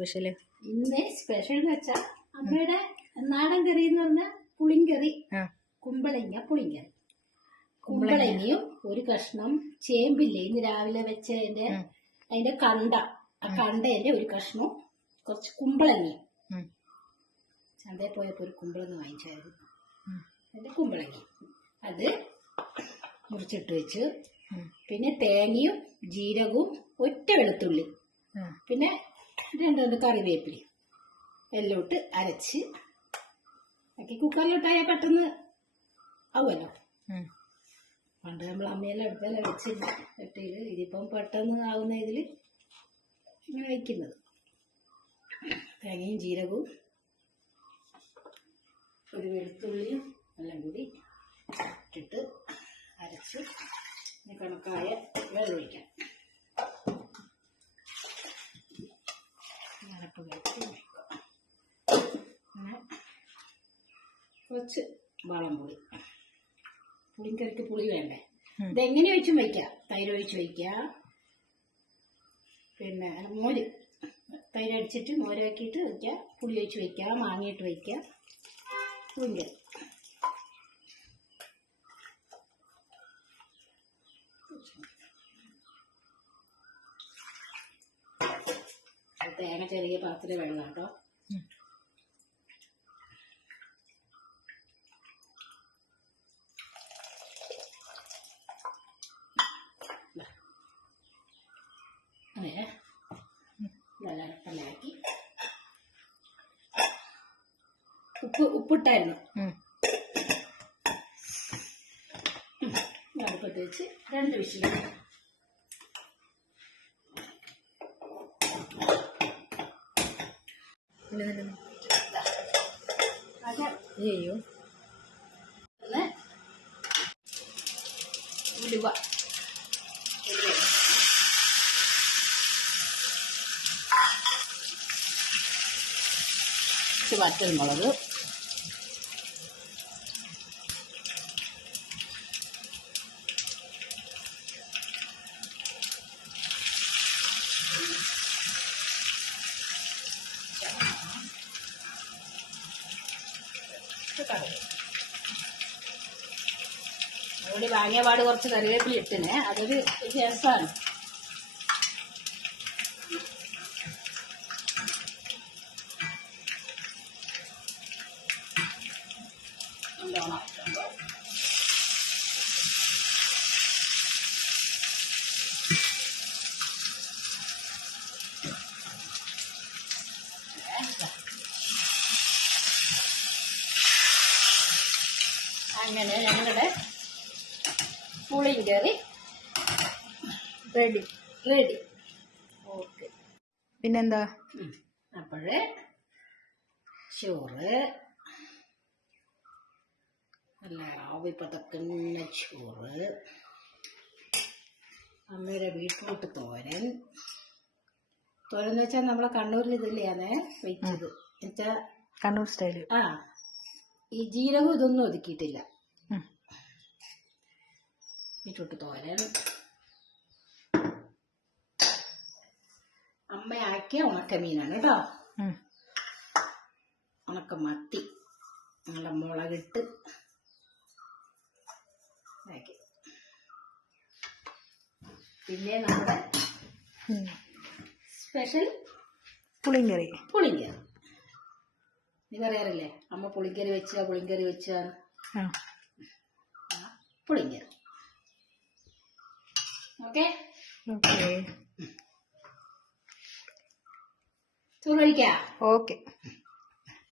Special? ഇന്ന് special എന്ന് വെച്ചാൽ അമ്മയുടെ നാടൻ കറി എന്ന് പറഞ്ഞാൽ പുളിങ്കറി, കുമ്പളങ്ങ പുളിങ്കറി. കുമ്പളങ്ങയും ഒരു കഷ്ണം ചേമ്പില്ലേ ഇന്ന് രാവിലെ വെച്ചതിന്റെ അതിന്റെ കണ്ട, ആ കണ്ടതിന്റെ ഒരു കഷ്ണവും കുറച്ച് കുമ്പളങ്ങയും. ചന്തയിൽ പോയപ്പോ ഒരു കുമ്പളങ്ങ വാങ്ങിച്ചായിരുന്നു, അതിന്റെ കുമ്പളങ്ങ അത് മുറിച്ചിട്ട് വെച്ച്, പിന്നെ തേങ്ങയും ജീരകവും ഒറ്റ വെളുത്തുള്ളി, പിന്നെ രണ്ട് കറിവേപ്പിലി എല്ലാം ഇട്ട് അരച്ച് ആക്കി കുക്കറിലിട്ടായ പെട്ടെന്ന് ആവുമല്ലോ. പണ്ട് നമ്മൾ അമ്മയെല്ലാം അടുത്തെല്ലാം വെച്ചില്ല വെട്ടിയിൽ, ഇതിപ്പം പെട്ടെന്ന് ആവുന്ന ഇതിൽ ഇങ്ങനെ വയ്ക്കുന്നത്. തേങ്ങയും ജീരകവും ഒരു വെളുത്തുള്ളിയും എല്ലാം കൂടി ഇട്ടിട്ട് അരച്ച് കണക്കായ വെള്ളം ഒഴിക്കാം. അരപ്പ് കഴിച്ച് അങ്ങനെ കുറച്ച് വാളംപുളി, പുളിങ്കറിക്ക് പുളി വേണ്ടേ. ഇതെങ്ങനെ ഒഴിച്ചും വയ്ക്കാം, തൈര് ഒഴിച്ച് വയ്ക്കാം, പിന്നെ മോര് തൈര് അടിച്ചിട്ട് മോരാക്കിയിട്ട് വയ്ക്കാം, പുളി ഒഴിച്ച് വയ്ക്കാം, മാങ്ങയിട്ട് വയ്ക്കാം. പുളിങ്കറി തേങ്ങ ചെറിയ പാത്രത്തിൽ വെള്ളം കേട്ടോ. അങ്ങനെ നല്ല അരപ്പലാക്കി ഉപ്പിട്ടായിരുന്നു. അടുപ്പത്ത് വെച്ച് 2 വിസിൽ. അയ്യോ ഉലുവ, വറ്റൽമുളക്, അതുകൊണ്ട് വാങ്ങിയ പാട് കുറച്ച് കറിവേപ്പില ഇട്ടിനെ, അതൊരു രസമാണ്. അങ്ങനെ ഞങ്ങളുടെ പുളിങ്കറി റെഡി. ഓക്കെ, പിന്നെന്താ? അപ്പോഴേ ചോറ് നല്ല ആവി പതക്കുന്ന ചോറ്, അമ്മയുടെ ബീട്രൂട്ട് തോരൻ. തോരൻ എന്ന് വെച്ചാൽ നമ്മളെ കണ്ണൂരിൽ ഇതിലെയാണ് വെച്ചത്, എന്നുവെച്ചാ കണ്ണൂർ സ്റ്റൈല്. ഈ ജീരകം ഇതൊന്നും ഒതുക്കിയിട്ടില്ല. ബീട്രൂട്ട് തോരൻ അമ്മ ആക്കിയ ഉണക്കമീനാണ് കേട്ടോ. ഉണക്ക മത്തി നല്ല മുളകിട്ട് ആക്കി. പിന്നെ നമ്മുടെ സ്പെഷ്യൽ പുളിങ്കറി. നീ പറയാറില്ലേ അമ്മ പുളിങ്കറി വെച്ചാ പുളിങ്കറി. ഓക്കെ, ചോറ് കഴിക്കാം. ഓക്കെ.